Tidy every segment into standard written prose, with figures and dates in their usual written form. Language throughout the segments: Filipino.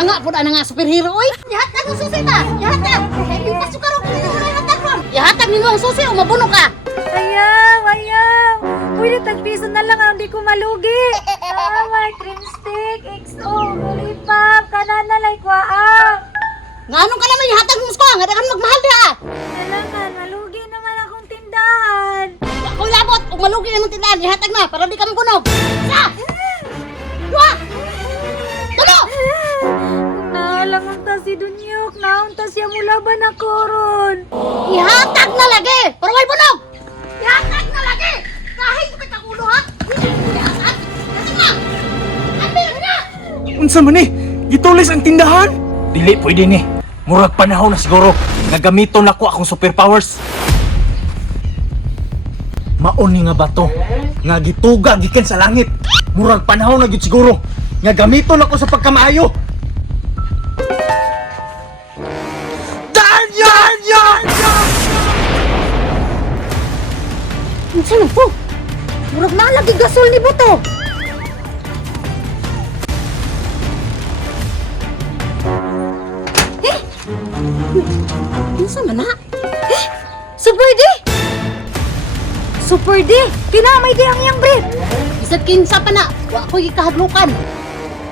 Tanga po na nga superhero, oy. Yahatag ang susi ta. Yahatag. Hindi pa sukaro ko nito na yahatag ron. Yahatag nimo ang susi o mabuno ka. Ayaw. Pwede tagpiso na lang ang di ko malugi. My cream stick, XO, lollipop, kananalay ko Nganong ka naman yahatag mo ko, nga dagan magmahal da. Kailangan, malugi naman akong tindahan. Ako labot, ug malugi naman tindahan, yahatag na para di ka magunog. Sa. Dua. Tulo. Naalangon ta si Dunyok, naunta siya mulaban ako ron. Ihatag na lagi, para way bunog. Ihatag na lagi. Kahit kita ulo ha. Ihatag. Kasi nga. Ambil na. Unsa man ni? Gitulis ang tindahan? Dili pwede ni. Murag panahon na siguro nga gamiton nako akong superpowers. Maon ni nga bato nga gituga gikan sa langit. Murag panahon na gyud siguro nga gamiton nako sa pagkamaayo. Yan! Unsa man po? Murag nalagi gasol ni Buto. Unsa man na? Super D! Super D! Kinamay di ang iyang brief! Isat kinsa pa na, wa ko gikahadlukan.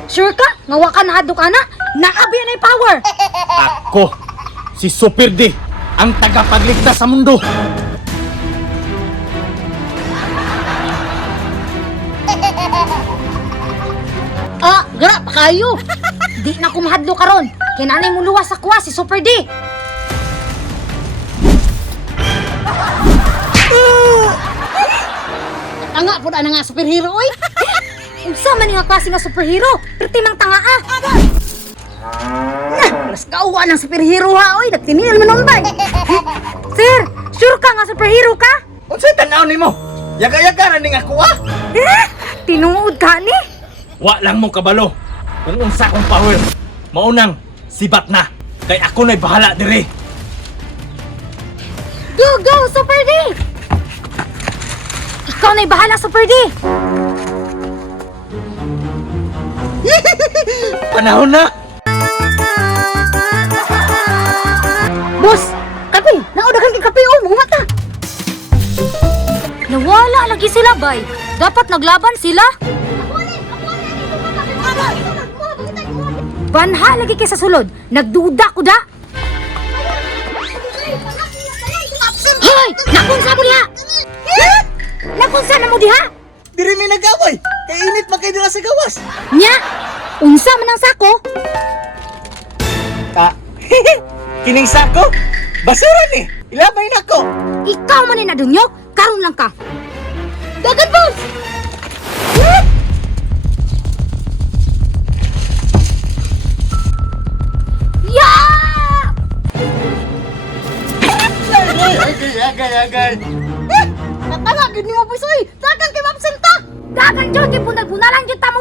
Sure ka? Nga wa ka nahadlo ka na? Naabi na power! Ako si Super D, ang tagapagligtas sa mundo. Gara pa kayo. Di na ko mahadlo karon. Kinanay mo luwas sa kuwa si Super D! Tanga po na nga superhero, oy. Unsa man nga klase nga superhero? Perti mang tanga Mas kauwa ng superhero ha, oy. Nagtinil man bay. Sir, sure ka nga superhero ka? Unsay tan-aw nimo? Yaga-yaga na ning ako ah. Tinuod ka ni? Wa lang mo kabalo. Kung unsa akong power, maunang sibat na. Kay ako na'y bahala dire. Go, Super D! Ikaw na'y bahala, Super D! Panahon na. Boss, kape. Naudagan kay kape, oh. Mga mata. Nawala lagi sila, bay. Dapat naglaban sila. Banha lagi kay sa sulod. Nagduda ko da. Hoy! Nakunsa mo diha! Nakunsa na mo diha? Diri mi nagaway. Kay init magkay dira sa gawas. Nya! Unsa man ang sako? Kining sako? Basura ni. Ilabay nako. Ikaw man ni nadunyok. Karon lang ka. Dagan, boss. Ya! Agay. Natala, gini mo, boss, oy. Dagan kay mabsenta. Dagan jud kay bunal-bunalan jud ta mo